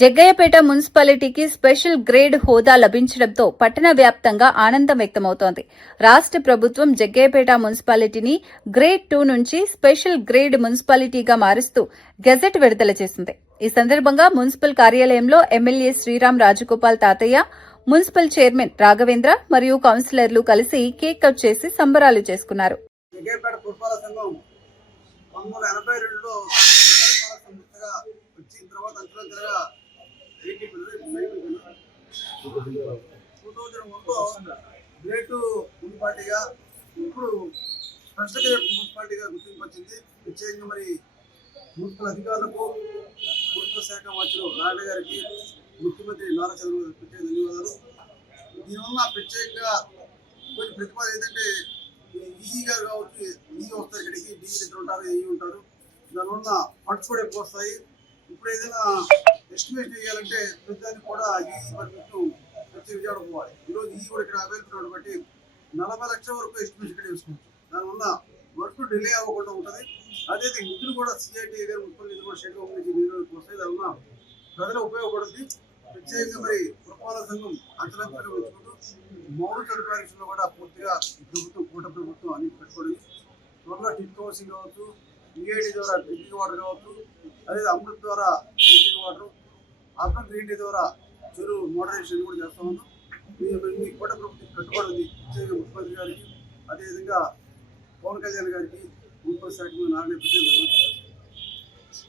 జగ్గయ్యపేట మున్సిపాలిటీకి special grade హోదా లభించడంతో పట్టణ వ్యాప్తంగా ఆనందం వ్యక్తమవుతోంది. రాష్ట్ర ప్రభుత్వం జగ్గయ్యపేట మున్సిపాలిటీని గ్రేడ్ 2 నుంచి స్పెషల్ గ్రేడ్ మున్సిపాలిటీగా మారుస్తూ గెజెట్ విడుదల చేసింది. ఈ సందర్భంగా మున్సిపల్ కార్యాలయంలో ఎమ్మెల్యే శ్రీరామ్ రాజగోపాల్ తాతయ్య, మున్సిపల్ చైర్మన్ రాఘవేంద్ర మరియు కౌన్సిలర్లు కలిసి కేక్ కట్ చేసి సంబరాలు చేసుకున్నారు. మున్సిపాలిటీగా ఇప్పుడు స్పెషల్ గ్రేడ్ మున్సిపాలిటీగా గుర్తింపు వచ్చింది. ప్రత్యేకంగా మరి మున్సిపల్ అధికారులకు, మున్సిపల్ శాఖ మంత్రులు నారాయణ గారికి, ముఖ్యమంత్రి నారా చంద్రబాబు ప్రత్యేక ధన్యవాదాలు. దీనివల్ల ప్రత్యేకంగా కొన్ని ప్రతిపాదన ఏంటంటే ఈఈ గారు కావచ్చు, ఈఈ వస్తారు ఇక్కడికి, డిఈ దగ్గర ఉంటారు, ఏఈ ఉంటారు. దానివల్ల ఫండ్స్ కూడా ఎక్కువ వస్తాయి. ఇప్పుడు ఏదైనా ఎస్టిమేషన్ చేయాలంటే ప్రతిదానికి కూడా ఈఈ పర్మిషన్ వచ్చి విజయవాడ పోవాలి. ఈరోజు ఈఈ కూడా ఇక్కడ అవైలబుల్ బట్టి 40 లక్షల వరకు ఎస్టిమేషన్ ఇక్కడ వేసుకోవచ్చు. దానివల్ల వర్క్ డిలే అవ్వకుండా ఉంటుంది. అదే నిధులు కూడా సిఐటి మున్సిపల్ నిధులు కూడా స్టేట్ గవర్నమెంట్ నిధులకు వస్తాయి. దానివల్ల ప్రజలు ఉపయోగపడుతుంది. ప్రత్యేకంగా మరి పురపాలక సంఘం అంచనాలు ఉంచుకుంటూ మౌలిక సదుపాయాల విషయంలో కూడా పూర్తిగా ప్రభుత్వం, కూట ప్రభుత్వం అన్ని పెట్టుకోండి. త్వరలో టిప్ హౌసింగ్ కావచ్చు, ఈఐడి ద్వారా డ్రింకింగ్ వాటర్ కావచ్చు, అదే అమృత్ ద్వారా డ్రింకింగ్ వాటర్, అర్బన్ గ్రీన్ టీ ద్వారా చెరువు మోడరేషన్ కూడా చేస్తా ఉన్నాం. ఈ కూట ప్రభుత్వం కట్టుబడి ఉంది. ప్రత్యేకంగా ముఖ్యమంత్రి గారికి, అదేవిధంగా పవన్ కళ్యాణ్ గారికి, మున్సిపల్ శాఖ నారాయణ ప్రత్యేక